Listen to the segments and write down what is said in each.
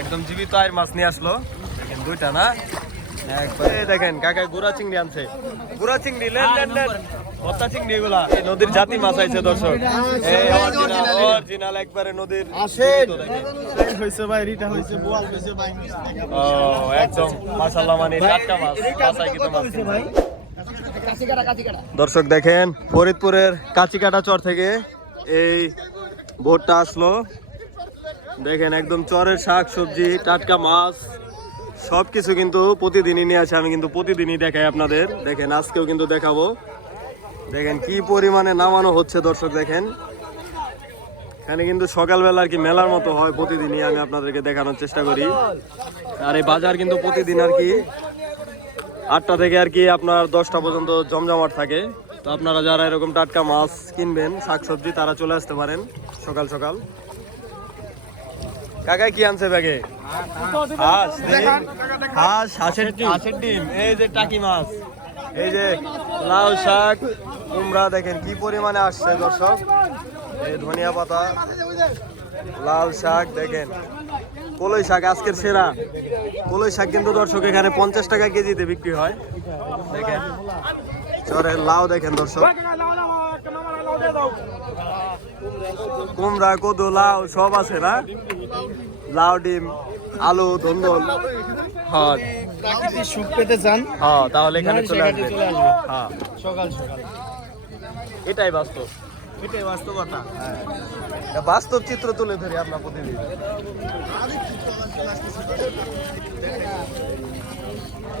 একদম জীবিত আয়ের মাছ নিয়ে আসলো। দেখেন দুইটা না? একবার দেখেন কাকা গুড়া চিংড়ি আনছে। গুড়া চিংড়ি লেন লেন লেন। ভত্তা চিংড়ি এগুলা নদীর জাতি মাছ আইছে দর্শক। এই অরিজিনাল অরিজিনাল একবারে নদীর আসেন। ভাই রিটা বোয়াল ভাই। ও একদম মাশাআল্লাহ মানে টাটকা মাছ মাছ। দর্শক দেখেন, ফরিদপুরের কাঁচিকাটা চর থেকে এই বোটটা আসলো। দেখেন একদম চরের শাক সবজি, টাটকা মাছ সব কিছু কিন্তু প্রতিদিনই নিয়ে আসে। আমি কিন্তু প্রতিদিনই দেখাই আপনাদের। দেখেন, আজকেও কিন্তু দেখাবো। দেখেন, কি পরিমাণে নামানো হচ্ছে দর্শক দেখেন। এখানে কিন্তু সকালবেলা আর কি মেলার মতো হয় প্রতিদিনই। আমি আপনাদেরকে দেখানোর চেষ্টা করি। আর এই বাজার কিন্তু প্রতিদিন আর কি আটটা থেকে আর কি আপনার দশটা পর্যন্ত জমজমাট থাকে। তো আপনারা যারা এরকম টাটকা মাছ কিনবেন শাকসবজি তারা চলে আসতে পারেন সকাল সকাল। কাকাই কি আনছে ব্যাগে? হাঁস। হাঁস হাঁসের হাঁসের ডিম। এই যে টাকি মাছ। এই যে লাউ শাক। কুমড়া দেখেন কি পরিমাণে আসছে দর্শক। এই ধনিয়া পাতা লাল শাক দেখেন। কলই শাক আজকের সেরা। কলই শাক কিন্তু দর্শক এখানে পঞ্চাশ টাকা কেজিতে বিক্রি হয়। দেখেন। চরের লাউ দেখেন দর্শক। কুমড়া কদু লাউ সব আছে না? লাউ ডিম আলু ধন্দল। হ্যাঁ। প্রাকৃতিক সুখ পেতে চান হ্যাঁ তাহলে এখানে চলে হ্যাঁ। সকাল সকাল। এটাই বাস্তব। এটাই বাস্তবতা। বাস্তব চিত্র তুলে ধরি আমরা প্রতিদিন।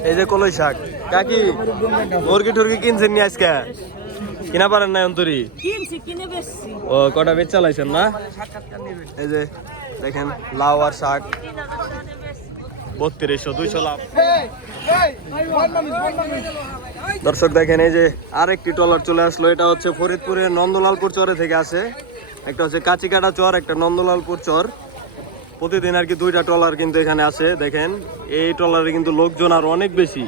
এই যে কলই শাক। কাকি মুরগি টুরগি কিনছেন নি আজকে? কিনা পারেন না অন্তরি? ও কটা বেচ চালাইছেন না? এই যে দেখেন লাউ আর শাক। বত্রিশশো দুইশো লাভ। দর্শক দেখেন এই যে আরেকটি ট্রলার চলে আসলো। এটা হচ্ছে ফরিদপুরের নন্দলালপুর চরে থেকে আসে। একটা হচ্ছে কাচিকাটা চর একটা নন্দলালপুর চর। প্রতিদিন আর কি দুইটা ট্রলার কিন্তু এখানে আসে। দেখেন এই ট্রলারে কিন্তু লোকজন আর অনেক বেশি।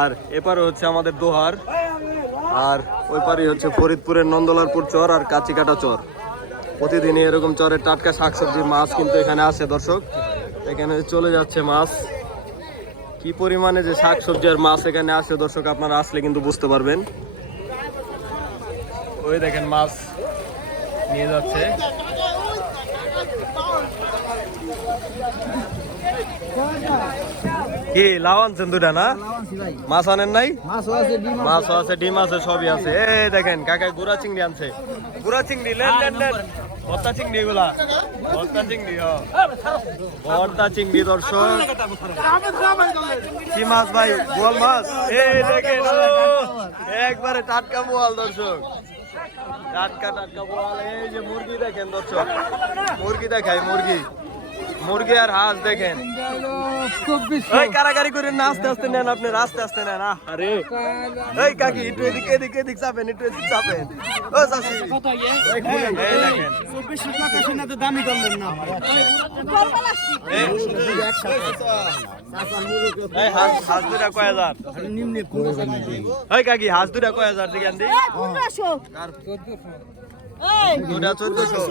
আর এপারে হচ্ছে আমাদের দোহার আর ওই পারে হচ্ছে ফরিদপুরের নন্দলালপুর চর আর কাচিকাটা চর। প্রতিদিনই এরকম চরের টাটকা শাকসবজি মাছ কিন্তু এখানে আসে দর্শক। এখানে চলে যাচ্ছে মাছ। কি পরিমাণে যে শাকসবজি আর মাছ এখানে আসে দর্শক আপনারা আসলে কিন্তু বুঝতে পারবেন। ওই দেখেন মাছ নিয়ে যাচ্ছে। কি, লাউ আনছেন দুটা না? মাছ আনেন নাই? মাছ আছে, ডিম আছে, সবই আছে। এই দেখেন কাকায় গুড়া চিংড়ি আনছে। গুড়া চিংড়ি, লেন লেন লেন। ভর্তা চিংড়ি এগুলা ভর্তা চিংড়ি ভর্তা চিংড়ি দর্শক। কি মাছ ভাই? বোয়াল মাছ? এই দেখে একবারে টাটকা বোয়াল, দর্শক। টাটকা টাটকা বোয়াল। এই যে মুরগি দেখেন, দর্শক। মুরগি দেখাই, মুরগি। মুরগি আর হাঁস দেখেন। এই কারাগারি করে না আস্তে আস্তে নেন আপনি আস্তে আস্তে নেন আরে। এই কাকি একটু এদিকে এদিক এদিক চাপেন একটু এদিক চাপেন। ও চাচি। এই দেখেন দামি করলেন না এই, এই হাঁস হাঁস দুটা কয় হাজার? এই কাকি হাঁস দুটা কয় হাজার দিকে আনদি দুটা চোদ্দশো।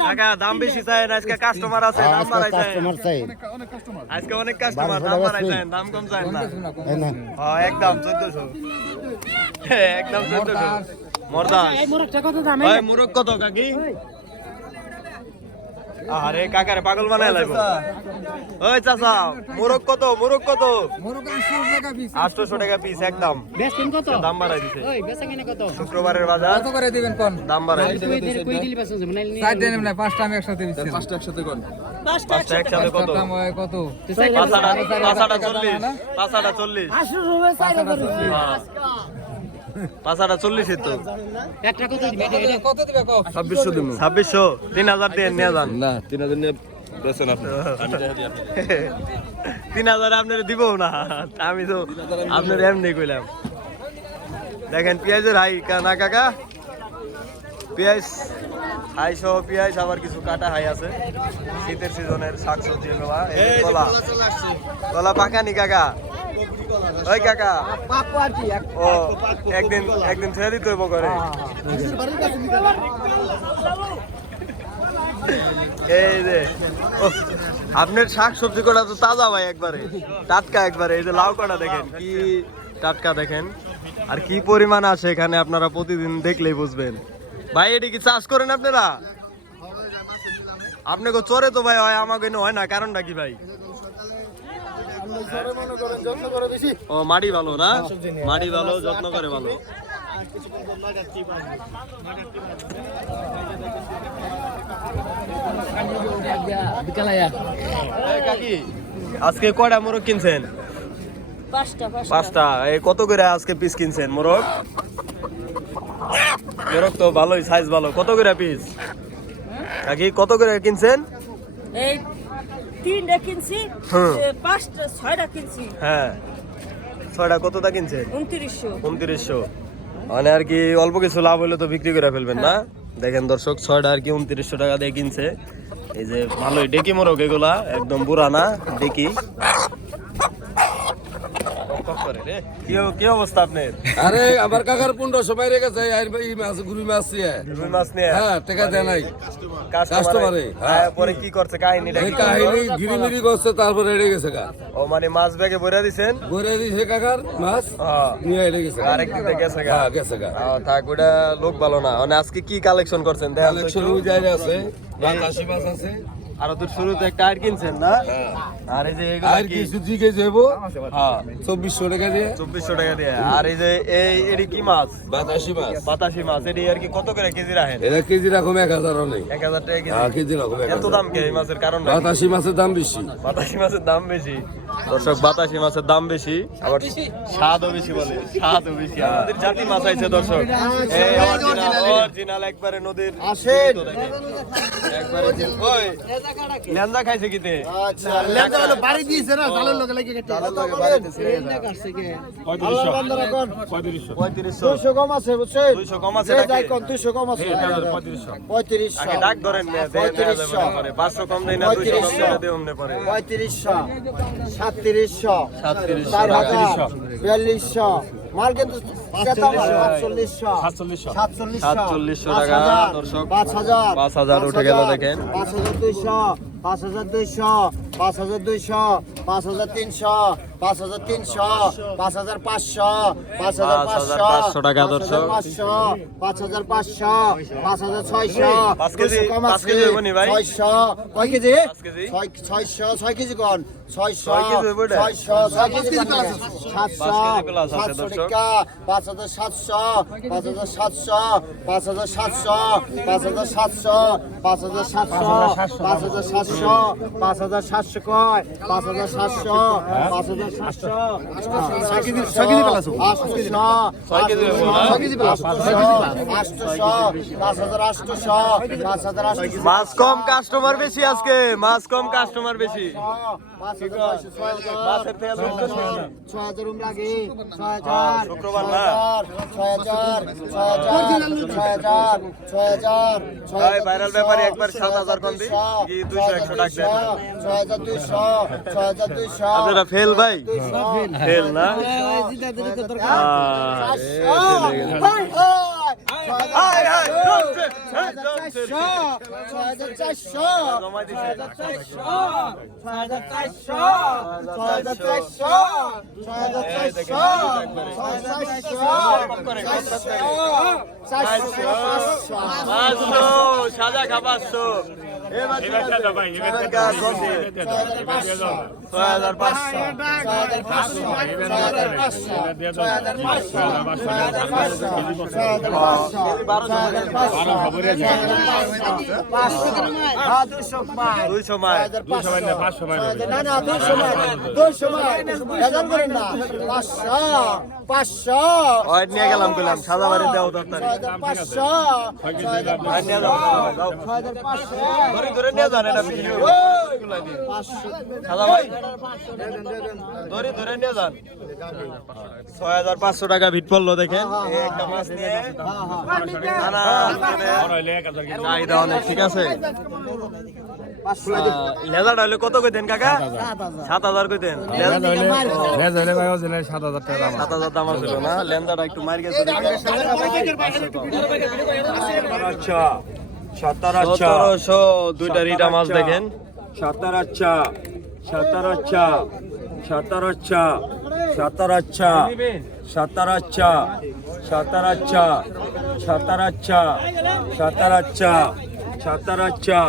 কাকা দাম বেশি চাই না আজকে কাস্টমার আছে দাম বাড়াই চাই আজকে অনেক কাস্টমার দাম বাড়াই চাই দাম কম চাই না। হ্যাঁ একদম একদম এই দাম? মুরগ কত কাকি? আরে কাকারে পাগল বানাই লাগবো ওই চাচা মুরগ কত মুরগ কত? আটশোশো টাকা পিস একদম। কত? দাম বাড়াই দিছে। ওই বেচা কিনে কত? শুক্রবারের বাজার কত করে দিবেন কোন? দাম বাড়াই দিছে। পাঁচটা আমি একসাথে দিচ্ছি। পাঁচটা একসাথে কর পাঁচটা পাঁচটা একসাথে কত? দাম হয় কত? পাঁচাটা পাঁচাটা চল্লিশ পাঁচাটা চল্লিশ। পাঁচাটা চল্লিশ তো। একটা কত দিবি? এটা এটা কত দিবে? কও ছাব্বিশশো দিন ছাব্বিশশো তিন হাজার দিয়ে নিয়ে যান। না তিন হাজার নিয়ে বেছেন আপনি। আমি টাকা দিই আপনি। তিন হাজার আপনার দিব না। আমি তো আপনার এমনি কইলাম। দেখেন পেঁয়াজের হাই কা- না কাকা? পেঁয়াজ হাই সহ আবার কিছু কাটা হাই আছে। শীতের সিজনের শাকসবজি নেওয়া কলা। কলা পাকানি কাকা? ওই কাকা। ও একদিন একদিন ছেড়ে দিতে হইব করে এই যে আপনার শাক সবজি কটা তো তাজা ভাই একবারে। টাটকা একবারে এই যে লাউ কটা দেখেন। কি টাটকা দেখেন। আর কি পরিমাণ আছে এখানে আপনারা প্রতিদিন দেখলেই বুঝবেন। ভাই এটি কি চাষ করেন আপনারা? আপনাকে চরে তো ভাই হয় আমাকে হয় না কারণটা কি ভাই? ও মাটি ভালো না? মাটি ভালো যত্ন করে ভালো। আজকে কয়টা মোরগ কিনছেন? পাঁচটা পাঁচটা। পাঁচটা। এই কত করে আজকে পিস কিনছেন মোরগ? মোরগ তো ভালোই সাইজ ভালো। কত করে পিস কাকি কত করে কিনছেন? এই তিনটা কিনছি। পাঁচটা ছয়টা কিনছি। হ্যাঁ। ছয়টা কতটা কিনছেন? উনত্রিশশো। উনত্রিশশো। মানে আর কি অল্প কিছু লাভ হলে তো বিক্রি করে ফেলবেন না। দেখেন দর্শক ছয়টা আর কি উনত্রিশশো টাকা দিয়ে কিনছে। এই যে ভালোই ডেকি মোরগ এগুলা একদম বুড়া না ডেকি। কি কি অবস্থা আপনার? আরে আমার কাকার পনেরোশো বাইরে গেছে আর এই মাছ গুড়ি মাছ রুই মাছ নিয়ে? হ্যাঁ টাকা দেয় নাই। কাস্টমারে কাস্টমারে। পরে কি করছে কাহিনীটা এই কাহিনী গিরিমিরি করছে তারপরে এড়ে গেছে গা। ও মানে মাছ ব্যাগে দিছেন? দিছে কাকার মাছ হ্যাঁ। নিয়ে এড়ে গেছে আরেক দিক গেছে গা। হ্যাঁ গেছে গা। থাক ওটা লোক ভালো না। মানে আজকে কি কালেকশন করছেন? দেখেন কালেকশন ওই জায়গায় আছে বাতাসি মাছ আছে। আর তোর শুরুতে একটা কিনছেন না? আর এই যে আর কিছু হ্যাঁ চব্বিশশো টাকা দিয়ে। চব্বিশশো টাকা দিয়ে। আর এই যে এই এটি কি মাছ? বাতাসি মাছ। বাতাসি মাছ। এটি আর কি কত করে কেজি রাখেন? কেজি রকম এক হাজারও নেই এক হাজার টাকা কেজি। হ্যাঁ কেজি রকম এত হাজার। দাম কে এই মাছের কারণ বাতাসি মাছের দাম বেশি। বাতাসি মাছের দাম বেশি। দর্শক বাতাসি মাছের দাম বেশি। আবার স্বাদও বেশি বলে। স্বাদও বেশি। আমাদের জাতি মাছ আইছে দর্শক। এই অরিজিনাল অরিজিনাল একবারে নদীর আসেন। একবারে ওই। লেনজা খাইছে কিতে আচ্ছা লেনজা হলো বাড়ি দিয়েছে না জালের লগে লাগে কেটে জালের লগে বাড়ি দিয়েছে লেনজা কাটছে কে 3500 3500 200 কম আছে বুঝছেন 200 কম আছে এই যাই কম 200 কম আছে 3500 3500 আগে ডাক ধরেন না 3500 500 কম দেই না 200 কম দেই অমনে পারে 3500 3700 3700 4500 4200 মাল কিন্তু সাতচল্লিশশো। সাতচল্লিশশো সাতচল্লিশশো টাকা, দর্শক। পাঁচ হাজার। পাঁচ হাজার উঠে গেল দেখেন। পাঁচ হাজার দুইশো। পাঁচ হাজার দুইশো পাঁচ হাজার দুইশো পাঁচ হাজার তিনশো পাঁচ হাজার তিনশো পাঁচ হাজার পাঁচশো পাঁচ হাজার পাঁচ হাজার পাঁচশো পাঁচশো টাকা, পাঁচ হাজার দর্শক। পাঁচশো পাঁচ হাজার পাঁচশো পাঁচ হাজার ছয়শো? ছয়শো কয় কেজি ছয়শো ছয় কেজি কোন ছয়শো? ছয়শো ছয় কেজি সাতশো সাতশো টাকা পাঁচ হাজার সাতশো পাঁচ হাজার সাতশো পাঁচ হাজার সাতশো পাঁচ হাজার সাতশো পাঁচ হাজার সাতশো পাঁচ হাজার সাতশো পাঁচ হাজার সাতশো কয়? পাঁচ হাজার সাতশো পাঁচ হাজার সাতশো। পাঁচ পাঁচ মাছ কম কাস্টমার বেশি আজকে মাছ কম কাস্টমার বেশি। হাজার হাজার শুক্রবার না? ছয় হাজার ছয় হাজার ছয় হাজার ছয় হাজার ছয় ভাই, viral ব্যাপারে একবার 7,000 কম দিই। কি 200, 100 টাকা দেন? ছয় হাজার দুইশো ছয় হাজার দুইশো আপনারা ফেল ভাই ফেল না হায়, হায়, হ্যাঁ, জমছে। ছয় হাজার পাঁচশো, গেলাম গেলাম সাদা বাড়ি দেও দত্তারি ছয় হাজার পাঁচশো টাকা ভিট পড়ল দেখেন হ্যাঁ, হ্যাঁ, হ্যাঁ। মাছ নিয়ে চাহিদা অনেক কত কইতেন কাকা সাত হাজার কইতেন সাত হাজার দাম ছিল না লেন্দাটা একটু আচ্ছা আচ্ছা দুইটা রিটা মাছ দেখেন সাতার আচ্ছা সাতার আচ্ছা সাতার আচ্ছা সাতার আচ্ছা সাতার আচ্ছা সাতার আচ্ছা সাতারাচ্ছা সাতারাচ্ছা সাতারাচ্ছা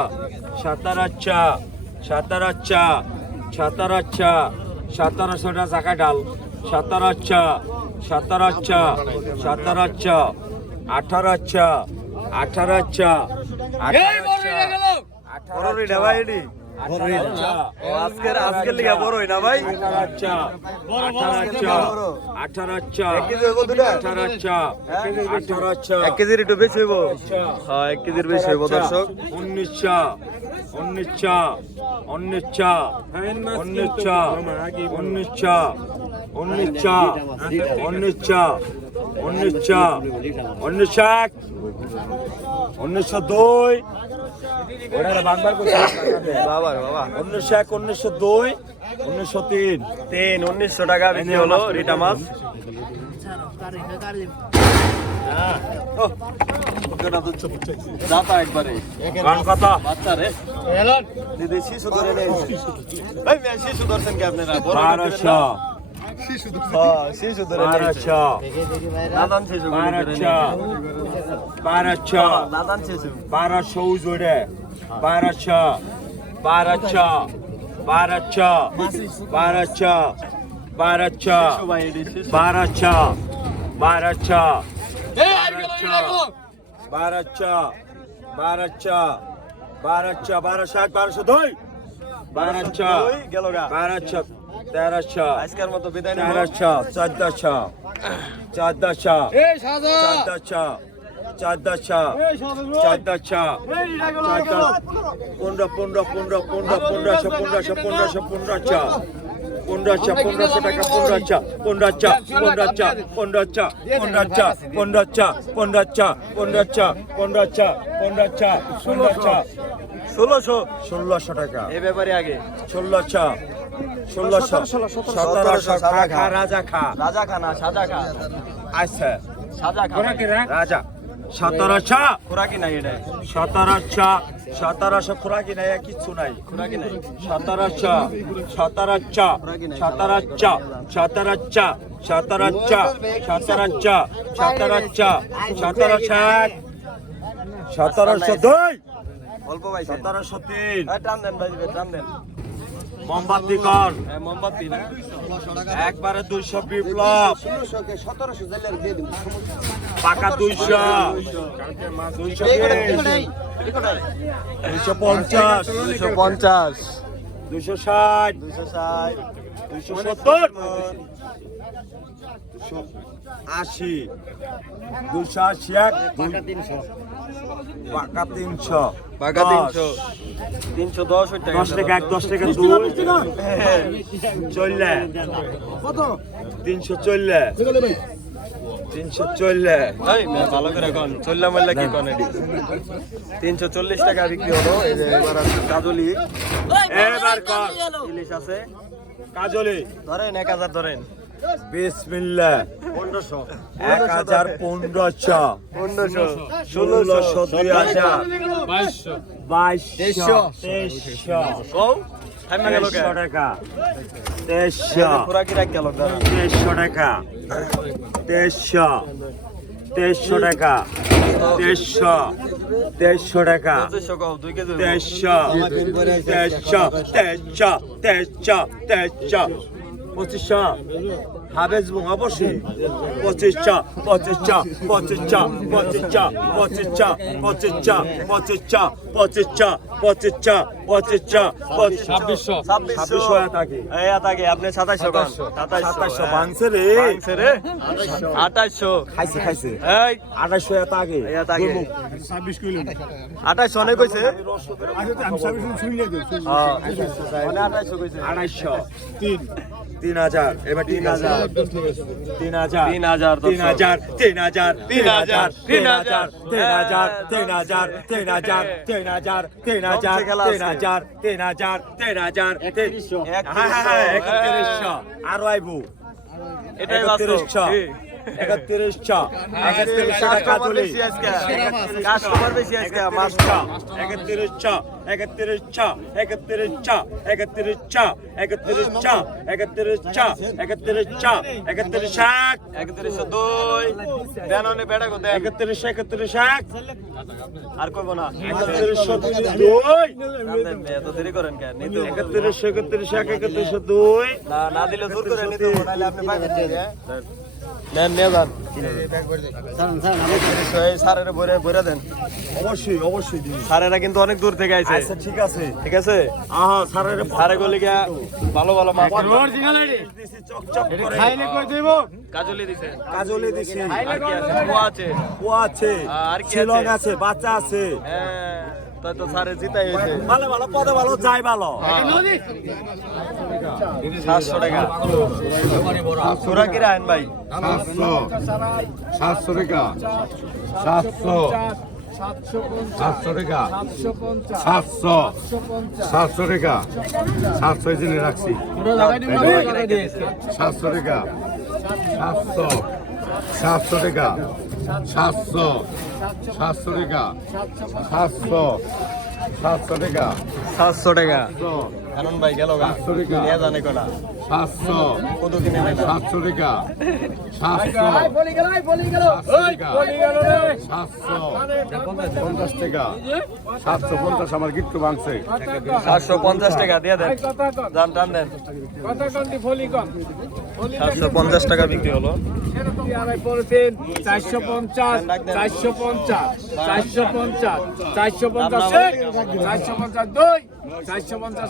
সাতারাচ্ছা সাতারাচ্ছা সাতারাচ্ছা সাতারাচ্ছাটা চাকা ডাল। সাতারাচ্ছা সাতারাচ্ছা সাতারাচ্ছা আঠারাচ্ছা আঠারাচ্ছা আঠারাচ্ছা আঠারাচ্ছা আচ্ছা আচ্ছা আচ্ছা আজকের আজকের লিগা বড়ই না ভাই? আচ্ছা আঠারো আচ্ছা আঠারো আচ্ছা। এক আচ্ছা। আচ্ছা। কেজির একটু বেশি হইব? হ্যাঁ এক কেজির বেশি হইব দর্শক। উনিশশো উনিশশো উনিশশো উনিশশো উনিশশো উনিশশো উনিশশো উনিশশো উনিশশো এক। উনিশশো দুই। বাংলার বাবা। উনিশশো এক উনিশশো দুই উনিশশো তিন। তিন উনিশশো টাকা বিক্রি হলো রিটা মাছ। দাতা শিশু ধরে নেই ভাই মেয়ে শিশু হ্যাঁ, শিশু ধরে নেই বারোশো দাদান শিশু দাদান উজোড়ে বারোশো বারোশো বারোশো বারোশো বারোশো ভাই এটি শিশু বারোশো বারোশো বারোশো বারোশো বারোশো বারোশো বারোশো দুই ওই গেল গা বারোশো তেরোশো আজকের মতো বিদায় নিব তেরোশো চোদ্দশো চোদ্দশো চোদ্দশো চোদ্দশো চোদ্দশো চোদ্দ পনেরো পনেরো পনেরো পনেরো পনেরোশো পনেরোশো পনেরোশো পনেরোশো পনেরোশো পনেরোশো টাকা পনেরোশো পনেরোশো পনেরোশো পনেরোশো পনেরোশো পনেরোশো পনেরোশো পনেরোশো পনেরোশো পনেরোশো পনেরোশো ষোলোশো ষোলোশো টাকা এই ব্যাপারে আগে ষোলোশো ষোলোশো সতেরোশো খা খা রাজা খা রাজা খানা। সাজা খা আচ্ছা। সাজা খা রাজা। সতেরোশো। খোরাকি নাই এটা? সতেরোশো। সতেরোশো খোরাকি নাই? কিচ্ছু নাই। খোরাকি নাই? সতেরোশো। সতেরোশো। সতেরোশো। সতেরোশো। সতেরোশো। সতেরোশো। সতেরোশো। সতেরোশো এক। সতেরোশো দুই। অল্প ভাই সতেরোশো তিন। টান দেন ভাই টান দেন। মোমবাতি কর। হ্যাঁ, মোমবাতি না। একবারে দুইশো বিপ্লব। পাকা দুইশো। দুইশো দুইশো পঞ্চাশ। দুশো পঞ্চাশ। দুইশো ষাট। দুশো ষাট। দুইশো সত্তর। আশি। দুশো আশি এক। পাকা তিনশো। বাঘা তিনশো। তিনশো দশ ওই দশ টাকা এক দশ টাকা দুই। চললে। তিনশো চললে। তিনশো চললে। ভালো করে কন। চল্লা মাল্লা কি কন এটি? তিনশো চল্লিশ টাকা বিক্রি হলো। এই যে এবার আছে কাজলি। এবার কর। ইলিশ আছে। কাজলি। ধরেন এক হাজার ধরেন। বিসমিল্লা এক হাজার পনেরোশো। ষোলোশো দুই হাজার। বাইশশো। তেইশশো। তেইশশো টাকা। তেইশশো। টাকা। তেইশশো। তেইশশো টাকা। তেইশশো। তেইশশো টাকা। তেইশশো। তেইশশো। তেইশশো। তেইশশো। তেইশশো। পঁচিশশো হাবেজ অবশ্যই পঁচিশ চা পঁচিশ চা পঁচিশ চা পঁচিশ চা পঁচিশ চা পঁচিশ চা পঁচিশ চা পঁচিশ চা পঁচিশ চা পঁচিশ চা পঁচিশ ছাব্বিশশো ছাব্বিশশো থাকে আতাকে আপনি সাতাইশো কন সাতাশশো ভাঙছে রে? ভাঙছে রে আঠাইশো খাইছে খাইছে। এই। আড়াইশো এত আগে এই আতাকে আঠাইশো অনেক কইছে হ্যাঁ। মানে কইছে আড়াইশো তিন। তিন হাজার। এবার তিন হাজার। তিন হাজার। তিন হাজার তিন হাজার তিন হাজার তিন হাজার, তিন হাজার তিন হাজার তিন হাজার তিন হাজার তিন হাজার তিন হাজার তিন হাজার। হাজার তিন হাজার তিন হাজার একত্রিশশো। আরও আইবু একত্রিশশো। 31 চা 31 টাকা তুলি কাস্টমার বেশি আজকে। মাছ চা 31 চা 31 চা 31 চা 31 চা 31 চা 31 চা 31 চা 31 শাক 3102 দেননে বেড়া গো 31 শাক আর কইব না। 3102 এত দেরি করেন কেন? শাক না দিলে জোর করে আপনি নেন নিয়ে যান। সারের কিন্তু অনেক দূর থেকে আইছে। আচ্ছা ঠিক আছে। ঠিক আছে? আহা স্যারের সারে গলি গিয়া ভালো ভালো মাছ চকচক করে। কাজলি দিছে। আর কি আছে? কুয়া আছে। আর কি আছে? আছে বাচ্চা আছে। হ্যাঁ। তাই তো সারে জিতাই হয়েছে। ভালো ভালো পদে ভালো যাই ভালো। সাতশো টাকা। সুরা কি রায়ন ভাই? সাতশো। সাতশো টাকা। সাতশো। সাতশো টাকা। সাতশো। সাতশো টাকা। সাতশো রাখছি। সাতশো টাকা। সাতশো। সাতশো টাকা। সাতশো। সাতশো টাকা। সাতশো। সাতশো টাকা। সাতশো টাকা। কারণ ভাই গেল সাতশো টাকা। নিয়ে জানে কটা সাতশো। সাতশো টাকা। সাতশো। সাতশো পঞ্চাশ টাকা। সাতশো পঞ্চাশ আমার গিট্টু ভাঙছে। সাতশো পঞ্চাশ টাকা দিয়ে দেন। দাম টান দেন। সাতশো পঞ্চাশ টাকা বিক্রি হলো। চারশো পঞ্চাশ চারশো পঞ্চাশ চারশো পঞ্চাশ চারশো পঞ্চাশ চারশো পঞ্চাশ দুই চারশো পঞ্চাশ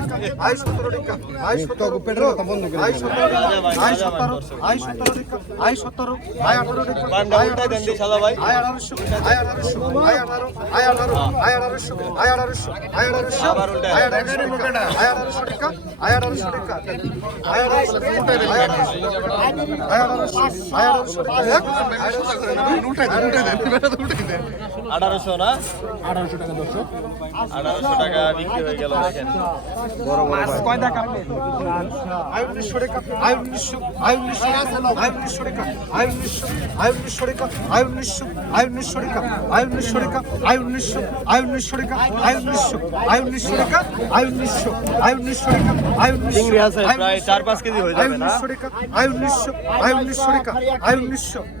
আই সতেরো টিকা। আই সতেরো পেটের কথা বন্ধ করে আই সতেরো আই সতেরো। আই সতেরো টিকা। আই সতেরো। আই আঠারো টিকা। আই আঠারো ভাই। আই আঠারোশো। আই আঠারোশো। আই আঠারো। আই আঠারো। আই আঠারোশো। আই আঠারোশো। আই আঠারোশো। আই আঠারোশো আই আঠারোশো টিকা। আই আঠারোশো টিকা। আই আঠারোশো আই আঠারোশো আই আঠারোশো আই আঠারোশো আঠারোশো না আঠারোশো টাকা দর্শক আঠারোশো টাকা বিক্রি হয়ে গেল দেখেন বড় বড় কয় টাকা আয় উনিশশো টাকা আয় উনিশশো আয় উনিশশো আয় উনিশশো টাকা আয় উনিশশো আয় উনিশশো টাকা আয় উনিশশো আয় উনিশশো টাকা আয় উনিশশো টাকা আয় উনিশশো আয় উনিশশো টাকা আয় উনিশশো আয় উনিশশো টাকা আয় উনিশশো আয় উনিশশো টাকা আয় উনিশশো আয়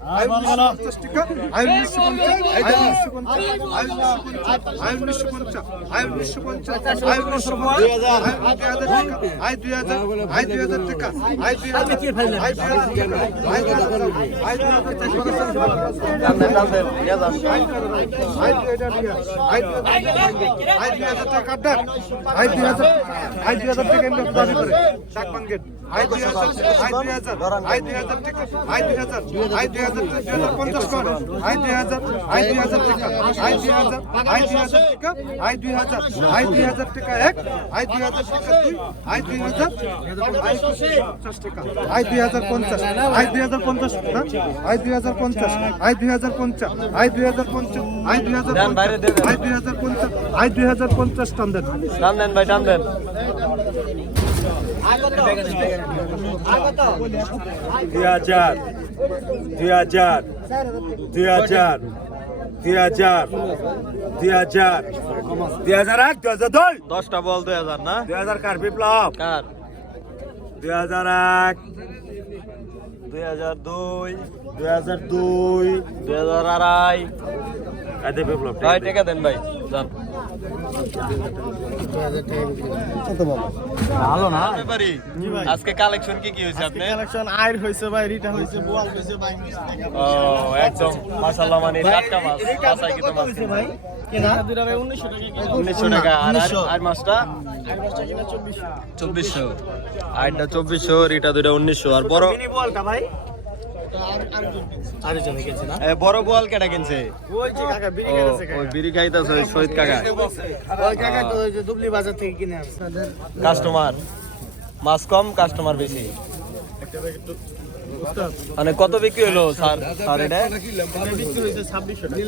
আই দুই হাজার আই দুই হাজার আই দুই হাজার আই দুই হাজার আই দুই হাজার আই দুই হাজার আই দুই হাজার টাকা আই দুই হাজার আই দুই হাজার টাকা আই দুই হাজার আই দুই হাজার টাকা এক আই দুই হাজার টাকা দুই আই দুই হাজার পঞ্চাশ টাকা আই দুই হাজার পঞ্চাশ আই দুই হাজার পঞ্চাশ আই দুই হাজার পঞ্চাশ আই দুই হাজার পঞ্চাশ আই দুই হাজার পঞ্চাশ আই দুই হাজার দেন। আই দুই হাজার পঞ্চাশ আই দুই হাজার পঞ্চাশ টান দেন টান দেন ভাই টান দেন দুই হাজার দুই হাজার দুই হাজার দুই হাজার দুই হাজার দুই হাজার এক দুই হাজার দুই। দশটা বল দুই হাজার না? দুই হাজার কার বিপ্লব? কার? দুই হাজার এক দুই হাজার দুই দুই হাজার দুই দুই হাজার আড়াই ভাই টাকা দেন ভাই যান। ভালো না। আজকে কালেকশন কি কি হয়েছে আপনি কালেকশন আয়ের হয়েছে ভাই রিটা হয়েছে বোয়াল হয়েছে ভাই ও একদম মাশাআল্লাহ মানে টাটকা মাছ বাসায় কিন্তু মাছ ভাই? উনিশশো টাকা আর আর- আর মাছটা? চব্বিশশো। আটটা চব্বিশশো রিটা দুইটা উনিশশো আর বড় ভাই আরেকজনে গেছে না এ, বড় বোয়াল কেটা কিনছে? ওই বিড়ি ও, গেছে ওই বিড়ি খাইতেছে ওই শহীদ কাকা। ওই কাকা তো ওই যে দুবলি বাজার থেকে কিনে আনছে। কাস্টমার মাছ কম কাস্টমার বেশি। মানে কত বিক্রি হলো স্যার? স্যার এটা?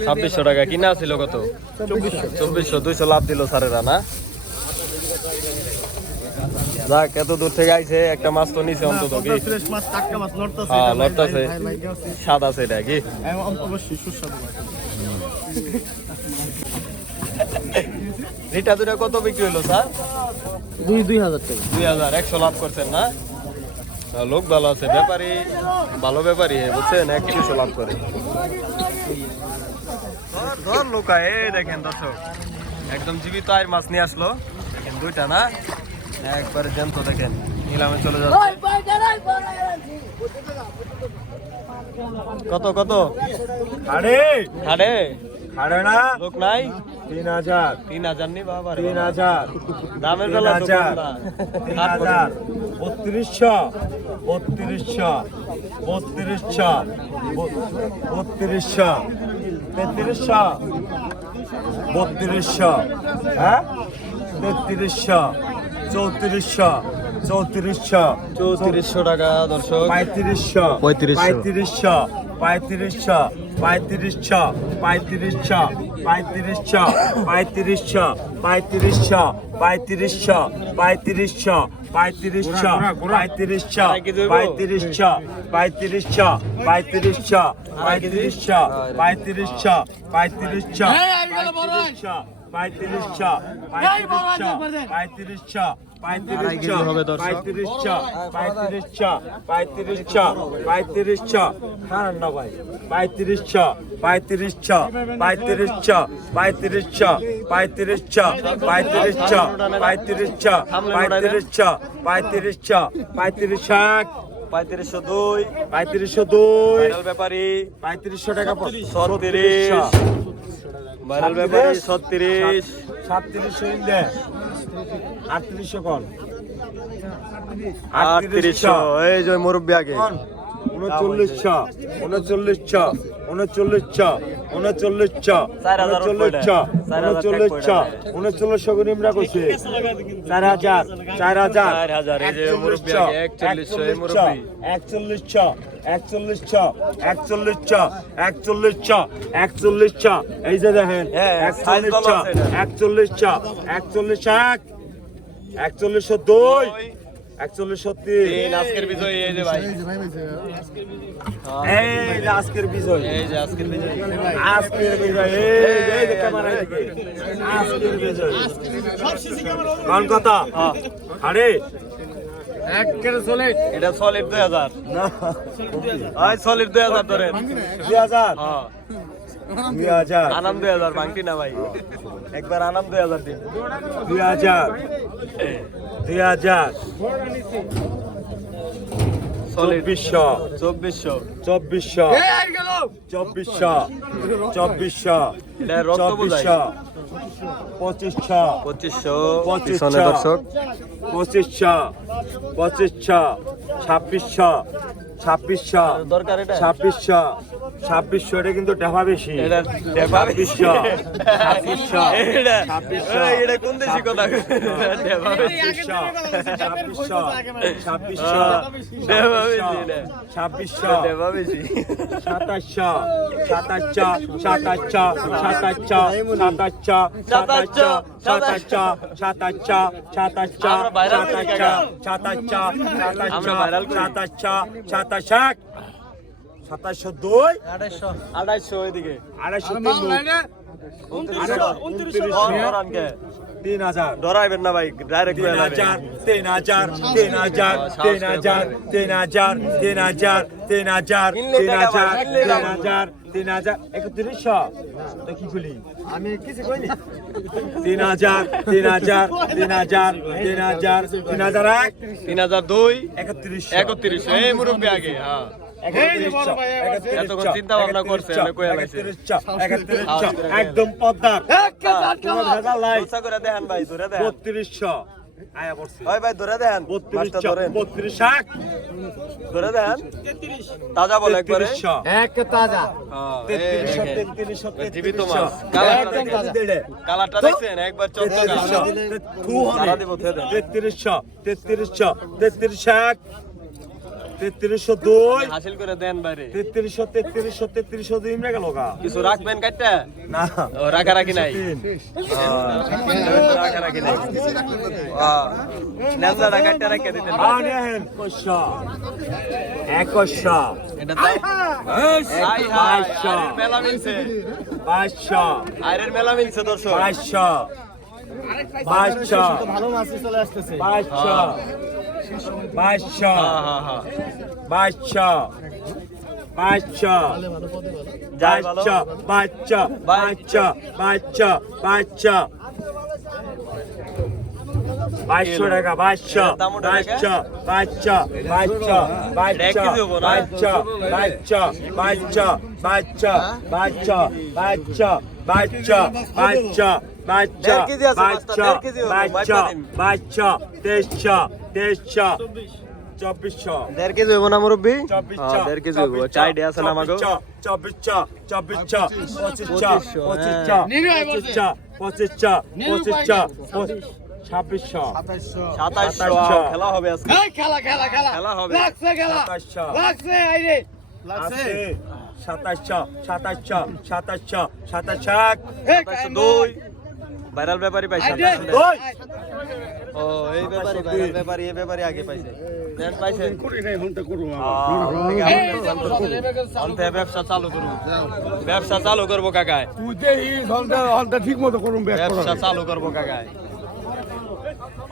ছাব্বিশশো টাকা কিনা ছিল কত? চব্বিশশো দুইশো লাভ দিল স্যারেরা না? যাক এত দূর থেকে আইছে একটা মাছ তো নিছে অন্তত কি? লড়তাছে হ্যাঁ লড়তাছে। স্বাদ আছে এটা কি? অবশ্যই সুস্বাদু রিটা দুটা কত বিক্রি হলো স্যার? দুই দুই হাজার টাকা। দুই হাজার একশো লাভ করছেন না? লোক ভালো আছে ব্যাপারী ভালো ব্যাপারী বুঝছেন? এক দুশো লাভ করে। ধর ধর লোকা এ দেখেন দর্শক। একদম জীবিত আয়ের মাছ নিয়ে আসলো। দেখেন দুইটা না? একবারে জ্যান্ত দেখেন। নিলামে চলে যাচ্ছে। কত কত? আরে হাড়ে আরে না? লোক নাই? তিন হাজার। তিন হাজার নি বাবা তিন হাজার। দামের তিন বেলা হাজার। তিন হাজার। বত্রিশশো। বত্রিশশো। বত্রিশশো। বত্রিশশো। তেত্রিশশো। বত্রিশশো। হ্যাঁ? তেত্রিশশো। চৌত্রিশশো চৌত্রিশশো চৌত্রিশশো টাকা দর্শক পঁয়ত্রিশশো পঁয়ত্রিশশো। পঁয়ত্রিশশো পঁয়ত্রিশশো পঁয়ত্রিশশো পঁয়ত্রিশশো পঁয়ত্রিশশো পঁয়ত্রিশশো পঁয়ত্রিশশো পঁয়ত্রিশশো পঁয়ত্রিশশো পঁয়ত্রিশশো পঁয়ত্রিশশো পঁয়ত্রিশশো পঁয়ত্রিশশো পঁয়ত্রিশশো পঁয়ত্রিশশো পঁয়ত্রিশশো পঁয়ত্রিশশো পঁয়ত্রিশশো পঁয়ত্রিশশো আড়াই কেজি পঁয়ত্রিশশো হবে দর্শক। পঁয়ত্রিশশো পঁয়ত্রিশশো পঁয়ত্রিশশো পঁয়ত্রিশশো খারাপ না ভাই পঁয়ত্রিশশো পঁয়ত্রিশশো পঁয়ত্রিশশো পঁয়ত্রিশশো পঁয়ত্রিশশো পঁয়ত্রিশশো পঁয়ত্রিশশো পঁয়ত্রিশশো পঁয়ত্রিশশো পঁয়ত্রিশ এক পঁয়ত্রিশশো দুই পঁয়ত্রিশশো দুই ব্যাপারী পঁয়ত্রিশশো টাকা ছত্রিশ ভাইরাল ব্যাপারী ছত্রিশ। সাতত্রিশশো ইন্দে আটত্রিশশো কন আটত্রিশশো। এই যে মুরব্বী আগে। উনচল্লিশশো। উনচল্লিশশো। উনচল্লিশশো। উনচল্লিশশো। উনচল্লিশশো। উনচল্লিশশো। উনচল্লিশশো করে নিমরা করছে চার হাজার। চার হাজার। চার হাজার, একচল্লিশ একচল্লিশ ছ একচল্লিশ একচল্লিশ ছ। এই যে দেখেন একচল্লিশ ছ একচল্লিশ ছ একচল্লিশ এক একচল্লিশশো দুই একচল্লিশশো তিন। আজকের বিজয় আজকের বিজয়। আজকের বিজয়। আজকের বিজয় বিজয়। কোন কথা। আরে এটা সলিড দুই হাজার। সলিড দুই হাজার ধরেন। দুই হাজার? হ্যাঁ। দুই হাজার। আনাম দুই হাজার ভাঙতি না ভাই? একবার আনাম দুই হাজার দিন। দুই হাজার। দুই হাজার। চব্বিশশো। চব্বিশশো। চব্বিশশো। চব্বিশশো। চব্বিশশো। চব্বিশশো। পঁচিশশো। পঁচিশশো। পঁচিশশো। পঁচিশশো। পঁচিশশো। ছাব্বিশশো। ছাব্বিশশো দরকার এটা ছাব্বিশশো ছাব্বিশশো এটা কিন্তু ডেফা বেশি। ছাব্বিশশো ছাব্বিশশো ছাব্বিশশো। এটা- কোন দেশি কথা। ছাব্বিশশো ছাব্বিশশো ছাব্বিশশো। ছাব্বিশশো সাতাশশো সাতাশশো সাতাশশো সাতাশশো সাতাশশো সাতাশশো সাতাশশো সাতাশশো সাতাশশো আমরা viral করি সাতাশশো কাকা। সাতাশশো সাতাশশো আমরা viral করি। সাতাশশো সাতাশো সাতাশশো দুই আড়াইশো। আড়াইশো তিন ধরান কে? তিন হাজার। ধরাইবেন না ভাই ডাইরেক্ট তিন হাজার তিন হাজার তিন হাজার তিন হাজার তিন হাজার তিন হাজার তিন হাজার তিন হাজার তিন হাজার তিন হাজার একত্রিশশো। তো কি তিন হাজার তিন হাজার তিন হাজার তিন হাজার এক। তিন হাজার দুই। একত্রিশ একত্রিশ এই মুরব্বী আগে হ্যাঁ।, হ্যাঁ। একদম পদ্মা হ্যাঁ, বত্রিশশো। আয়া পড়ছে। ওই ভাই ধরে দেন। মাছটা ধরেন। 32 শাক ধরে দেন। 33 তাজা বল একবারে। এক তাজা। হ্যাঁ, 33 33 জীবিত মাছ। কালারটা কালারটা দেখেন একবার চটকা কালার দিব ধরে দেন। 33 33 33 শাক তেত্রিশশো দুই। হাসিল করে দেন বাইরে। তেত্রিশশো তেত্রিশশো তেত্রিশশো দুই ইমরা গেল গা। কিছু রাখবেন কাটটা না। রাখা রাখি নাই। রাখা রাখি নাই। নেজলাটা কাটটা রাখা দিতেন আনেন কষা একশো। এটা দাও হাই হাই মেলা মিলছে। বাইশশো। আরের মেলা মিলছে দর্শক। বাইশশো। ভালো মাছই চলে আসতেছে বাইশশো। বাইশশো। হ্যাঁ হ্যাঁ হ্যাঁ বাইশশো। বাইশশো। যাই ভালো বাচ্চা বাচ্চা বাচ্চা বাচ্চা বাচ্চা বাচ্চা বাচ্চা দেড় কেজি আছে মাছটা, বাচ্চা দেড় কেজি হব, বাচ্চা মাইপা দিন। বাচ্চা তেইশশো তেইশশো চব্বিশশো দেড় কেজি হইব না মুরব্বী হ্যাঁ দেড় কেজি হইব চাইডে আছে না আমাকে চব্বিশশো চব্বিশশো পঁচিশশো পঁচিশশো, পঁচিশশো পঁচিশশো পঁচিশশো পঁচিশশো ছাব্বিশশো সাতাইশশো। খেলা হবে আজকে। খেলা খেলা খেলা। খেলা হবে। লাগছে খেলা। সাতাশশো লাগছে আইরে। আছে সাতাশশো সাতাশশো সাতাশশো সাতাশশো এক। সাতাইশশো দুই। ভাইরাল ব্যাপারই পাইছে দুই। ও এই ব্যাপারই ভাইরাল ব্যাপারই এই ব্যাপারই আগে পাইছে। দেন পাইছে। অন্তে ব্যবসা চালু করুন। ব্যবসা চালু করব কাকায়। তুই দেহি হলটা হলটা ঠিক মতো করুন ব্যবসা চালু করব কাকায়।